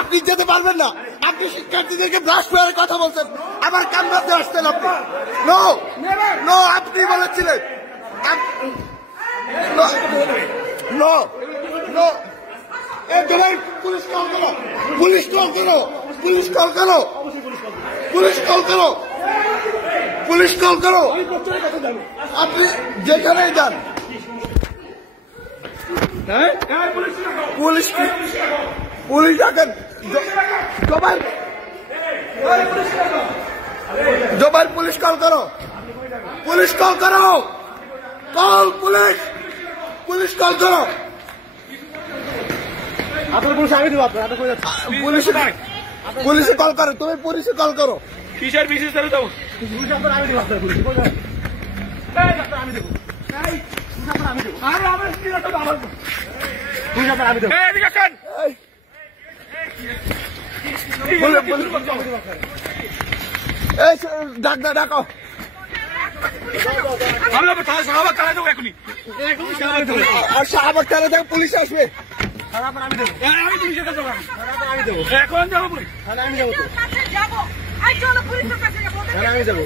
আপনি যেতে পারবেন না। আপনি শিক্ষার্থীদেরকে ব্রাশ করে কথা বলছেন, আবার কামরাতে আসতেন আপনি। নো নো, আপনি বলেছিলেন। নো নো, পুলিশ কল করো, পুলিশ কল করো, পুলিশ কল করো, পুলিশ কল করো, পুলিশ কল করো। আপনি যেখানেই যান পুলিশ পুলিশ ডাকেন। জোবাইর পুলিশ কল করো, পুলিশ কল করো, কল পুলিশ, পুলিশ কল করো। আপনার পুলিশ আমি দেবো, আপনার পুলিশে কল করো, তুমি পুলিশে কল করো। কিসের বিশেষ আমি দেবো, আমি দেবো, আপনার পুলিশ আমি দেবো, ডাকো। শাহবাগ থানা থেকে পুলিশ আসবে। আমি দেবো, আমি দেবো, এখন যাবো পুলিশ, আমি দেবো, আমি দেবো।